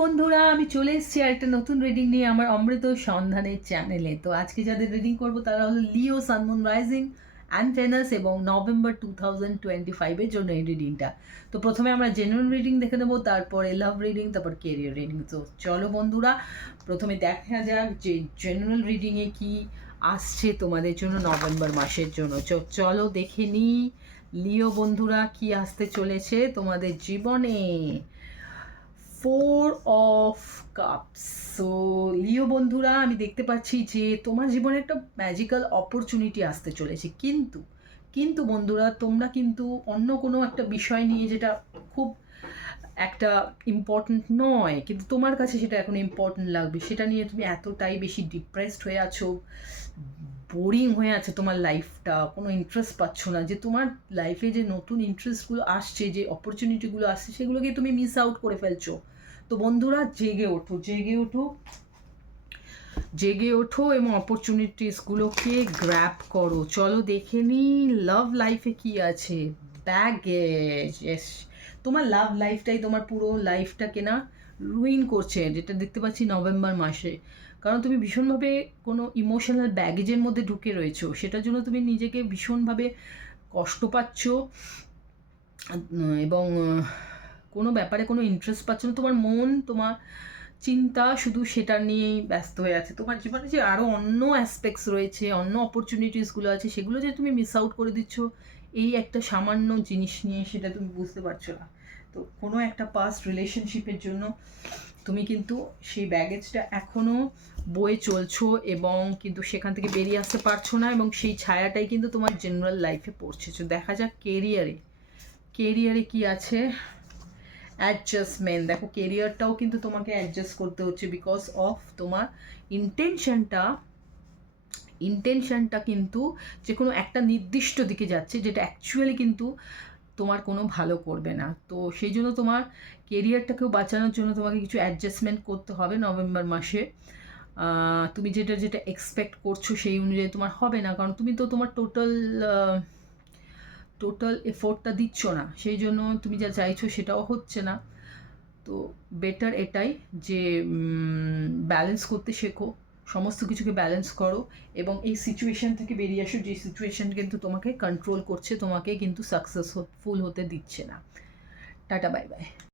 বন্ধুরা, আমি চলে এসেছি আরেকটা নতুন রিডিং নিয়ে আমার অমৃত সন্ধানের চ্যানেলে। তো আজকে যাদের রিডিং করবো তারা হলো লিও, সানমুন রাইজিং অ্যান্ড ভেনাস এবং নভেম্বর 2025-এর জন্য এই রিডিংটা। তো প্রথমে আমরা জেনুইন রিডিং দেখে নেবো, তারপরে লাভ রিডিং, তারপর কেরিয়ার রিডিং। তো চলো বন্ধুরা, প্রথমে দেখা যাক যে জেনারেল রিডিংয়ে কি আসছে তোমাদের জন্য নভেম্বর মাসের জন্য। চলো দেখে নিই লিও বন্ধুরা কি আসতে চলেছে তোমাদের জীবনে। 4 অফ কাপস। সো লিও বন্ধুরা, আমি দেখতে পাচ্ছি যে তোমার জীবনে একটা ম্যাজিক্যাল অপরচুনিটি আসতে চলেছে, কিন্তু কিন্তু বন্ধুরা, তোমরা কিন্তু অন্য কোনো একটা বিষয় নিয়ে, যেটা খুব একটা ইম্পর্ট্যান্ট নয় কিন্তু তোমার কাছে সেটা এখন ইম্পর্ট্যান্ট লাগবে, সেটা নিয়ে তুমি এতটাই বেশি ডিপ্রেসড হয়ে আছো, বোরিং হয়ে আছে তোমার লাইফটা, কোনো ইন্টারেস্ট পাচ্ছ না, যে তোমার লাইফে যে নতুন ইন্টারেস্টগুলো আসছে, যে অপরচুনিটিগুলো আসছে, সেগুলোকে তুমি মিস আউট করে ফেলছো। তো বন্ধুরা, জেগে ওঠো, জেগে ওঠো, জেগে ওঠো এবং অপরচুনিটিসগুলোকে গ্র্যাব করো। চলো দেখে নিই লাভ লাইফে কি আছে। ব্যাগেজ, এস, তোমার লাভ লাইফটাই তোমার পুরো লাইফটাকে না রুইন করছে, যেটা দেখতে পাচ্ছি নভেম্বর মাসে। কারণ তুমি ভীষণভাবে কোনো ইমোশনাল ব্যাগেজের মধ্যে ঢুকে রয়েছো, সেটার জন্য তুমি নিজেকে ভীষণভাবে কষ্ট পাচ্ছ এবং কোনো ব্যাপারে কোনো ইন্টারেস্ট পাচ্ছ না। তোমার মন, তোমার চিন্তা শুধু সেটা নিয়েই ব্যস্ত হয়ে আছে। তোমার জীবনে যে আরও অন্য অ্যাসপেক্টস রয়েছে, অন্য অপরচুনিটিসগুলো আছে, সেগুলো যে তুমি মিস আউট করে দিচ্ছ এই একটা সামান্য জিনিস নিয়ে, সেটা তুমি বুঝতে পারছো না। তো কোনো একটা পাস্ট রিলেশনশিপের জন্য তুমি কিন্তু সেই ব্যাগেজটা এখনও বয়ে চলছো এবং কিন্তু সেখান থেকে বেরিয়ে আসতে পারছো না, এবং সেই ছায়াটাই কিন্তু তোমার জেনারেল লাইফে পড়ছে। তো দেখা যাক কেরিয়ারে, কেরিয়ারে কি আছে। অ্যাডজাস্টমেন্ট, দেখো কেরিয়ারটাও কিন্তু তোমাকে অ্যাডজাস্ট করতে হচ্ছে, বিকজ অফ তোমার ইন্টেনশনটা কিন্তু যে কোনো একটা নির্দিষ্ট দিকে যাচ্ছে, যেটা অ্যাকচুয়ালি কিন্তু তোমার কোনো ভালো করবে না। তো সেই জন্য তোমার কেরিয়ারটাকেও বাঁচানোর জন্য তোমাকে কিছু অ্যাডজাস্টমেন্ট করতে হবে নভেম্বর মাসে। তুমি যেটা যেটা এক্সপেক্ট করছো সেই অনুযায়ী তোমার হবে না, কারণ তুমি তো তোমার টোটাল এফোর্টটা দিচ্ছ না, সেই জন্য তুমি যা চাইছো সেটাও হচ্ছে না। তো বেটার এটাই যে ব্যালেন্স করতে শেখো, সমস্ত কিছুকে ব্যালেন্স করো এবং এই সিচুয়েশান থেকে বেরিয়ে আসো, যে সিচুয়েশান কিন্তু তোমাকে কন্ট্রোল করছে, তোমাকে কিন্তু সাকসেসফুল হতে দিচ্ছে না। Tata, bye bye.